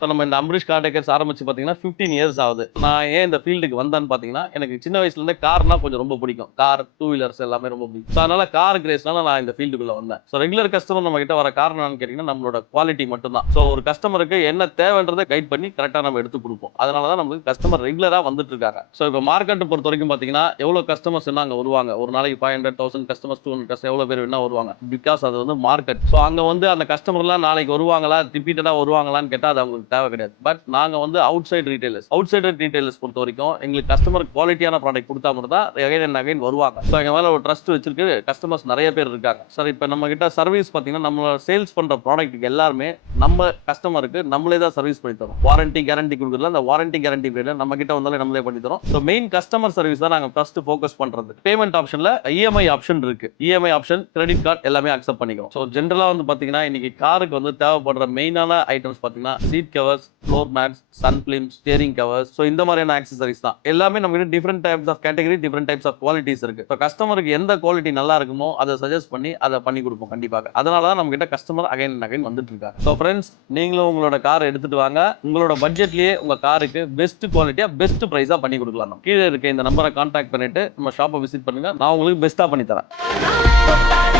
So நம்ம இந்த Ambareesh car takers ஆரம்பிச்சு பார்த்தீங்கன்னா 15 இயர்ஸ் ஆகுது. நான் ஏன் இந்த ஃபீல்டுக்கு வந்தேன்னு பார்த்தீங்கன்னா, எனக்கு சின்ன வயசுலேருந்தே கார்னா கொஞ்சம் ரொம்ப பிடிக்கும். கார், டூ வீலர்ஸ் எல்லாமே ரொம்ப பிடிக்கும். ஸோ அதனால கார் கிரேஸ்னால நான் இந்த ஃபீல்டுக்குள்ள வந்தேன். ஸோ ரெகுலர் கஸ்டமர் நம்ம கிட்ட வர காரணம் என்னன்னு கேட்டீங்கன்னா, நம்மளோட குவாலிட்டி மட்டும் தான். ஸோ ஒரு கஸ்டமருக்கு என்ன தேவைன்றதை கைட் பண்ணி கரெக்டாக நம்ம எடுத்து கொடுப்போம். அதனால தான் நமக்கு கஸ்டமர் ரெகுலராக வந்துட்டு இருக்காங்க. ஸோ இப்போ மார்க்கெட்டை பொறுத்த வரைக்கும் பார்த்தீங்கன்னா, எவ்வளோ கஸ்டமர்ஸ் என்ன அங்கே வருவாங்க. ஒரு நாளைக்கு 500,000 கஸ்டமர்ஸ், 200 கஸ்டமர் எவ்வளோ பேர் வேணா வருவாங்க. பிகாஸ் அது வந்து மார்க்கெட். ஸோ அங்கே வந்து அந்த கஸ்டமர்லாம் நாளைக்கு வருவாங்களா, ரிப்பீட்டடாக வருவாங்களான்னு கேட்டால் அது அவங்களுக்கு தேவை கிடையாது. பட் நாங்க வந்து அவுட் சைடு ரீட்டைலர்ஸ் பொறுத்த வரைக்கும் எங்களுக்கு கஸ்டமர் குவாலிட்டியான ப்ராடக்ட் கொடுத்தா மட்டும் தான் அகைன் அண்ட் அகைன் வருவாங்க. ஸோ எங்க மேல ஒரு ட்ரஸ்ட் வச்சிருக்கு கஸ்டமர்ஸ் நிறைய பேர் இருக்காங்க. சார் இப்போ நம்ம கிட்ட சர்வீஸ் பார்த்தீங்கன்னா, நம்ம சேல்ஸ் பண்ற ப்ராடக்ட்டுக்கு எல்லாருமே நம்ம கஸ்டமருக்கு நம்மளே தான் சர்வீஸ் பண்ணி தரோம். வாரண்டி கேரண்டி கொடுக்குறதுல அந்த வாரண்டி கேரண்டி பீரியட் நம்ம கிட்ட வந்தாலே நம்மளே பண்ணி தரோம். ஸோ மெயின் கஸ்டமர் சர்வீஸ் தான் நாங்கள் ஃபர்ஸ்ட் ஃபோக்கஸ் பண்றது. பேமெண்ட் ஆப்ஷன்ல இஎம்ஐ ஆப்ஷன் இருக்கு. இஎம்ஐ ஆப்ஷன், கிரெடிட் கார்டு எல்லாமே அக்செப்ட் பண்ணிக்கிறோம். ஸோ ஜென்ரலா வந்து பாத்தீங்கன்னா இன்னைக்கு காருக்கு வந்து தேவைப்படுற மெயினான ஐட்டம்ஸ் பாத்தீங்கன்னா seat covers, floor mats, sun films, steering covers, so இந்த மாதிரியான ஆக்சசரிஸ் தான். எல்லாமே நம்ம கிட்ட different types of category, different types of qualities இருக்கு. ஸோ கஸ்டமருக்கு எந்த குவாலிட்டி நல்லா இருக்குமோ அதை சஜஸ்ட் பண்ணி அதை பண்ணி கொடுப்போம் கண்டிப்பாக. அதனால தான் நம்ம கிட்ட கஸ்டமர் அகைன் அண்ட் அகைன் வந்துட்டு இருக்காங்க. ஸோ ஃப்ரெண்ட்ஸ், நீங்களும் உங்களோட கார் எடுத்துட்டு வாங்க. உங்களோட பட்ஜெட்லயே உங்க காருக்கு பெஸ்ட் குவாலிட்டியா பெஸ்ட் பிரைஸா பண்ணி கொடுக்கலாம். கீழே இருக்க இந்த நம்பரை கான்டாக்ட் பண்ணிட்டு நம்ம ஷாப்பை விசிட் பண்ணுங்க. நான் உங்களுக்கு பெஸ்ட்டா பண்ணி தரேன்.